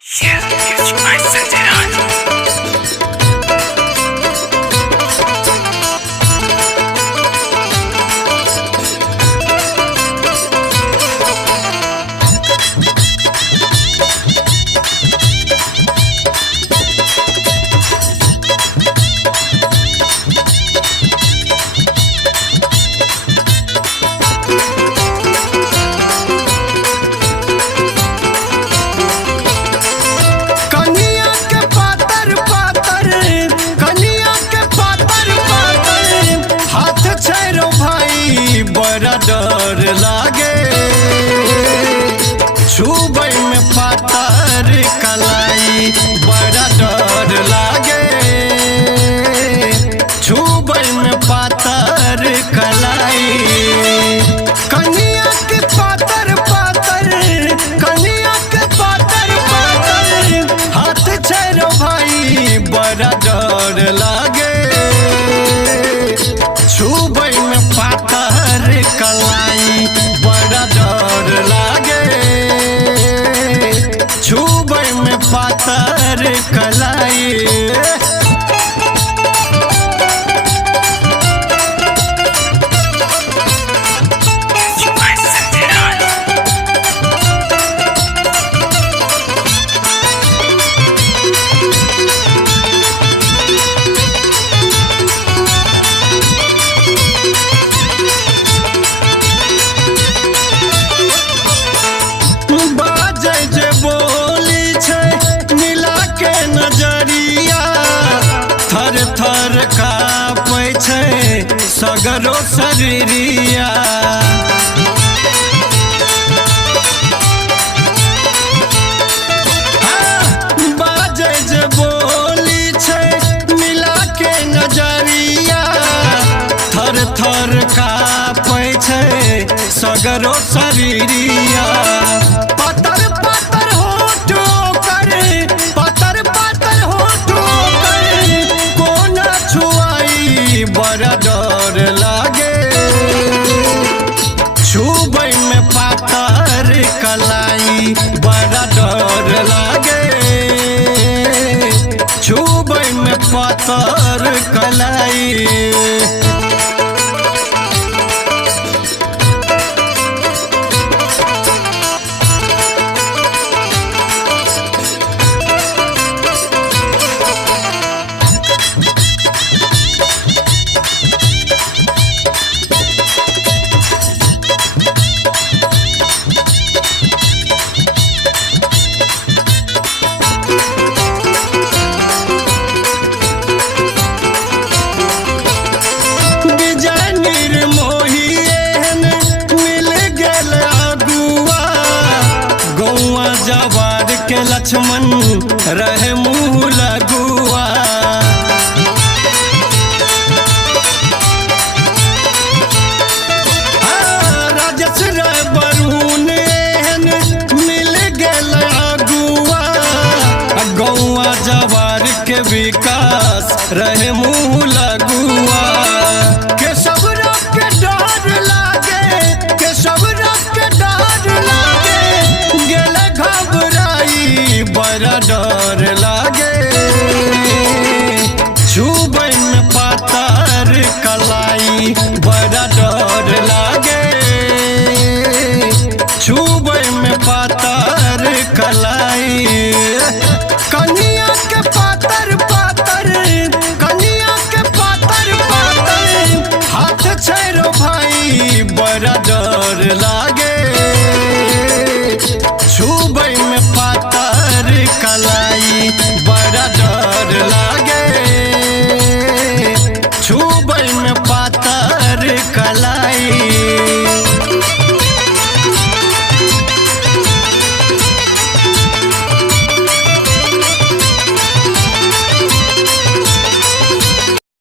Jetzt meistens den Hand. डर लागे छुबई में पातर कलाई बड़ा डर लागे छुबई में पातर कलाई कनिया के पातर पातर कनिया के पातर पातर हाथ छेरो भाई बड़ा डर लागे छुबई में पातर कलाई बड़ा डर लागे छुबई में पातर कलाई थर कापै छै सगरो शरीरिया बाजै जे बोली छै मिला के नजरिया थर थर कापै छै सगरो शरीरिया पातर पातर होठो करे पातर पातर होठो बड़ा डर लागे छुबई में पातर कलाई बड़ा डर लागे छुबई में पातर कलाई जवार के लक्ष्मण रहे मुँह लगुआ राजस रे बरून मिल गल अगुआ गौआ जवार के विकास रहे मुँह लगुआ के सब के डर लागे के सब के डर लागे घबराई बड़ा डर लागे छुबई में पातर कलाई बड़ा डर लागे छुबई में पातर कलाई कनिया के पातर पातर कनिया के पातर पातर हाथ छेरो भाई बड़ा डर लागे छुबई में पातर कलाई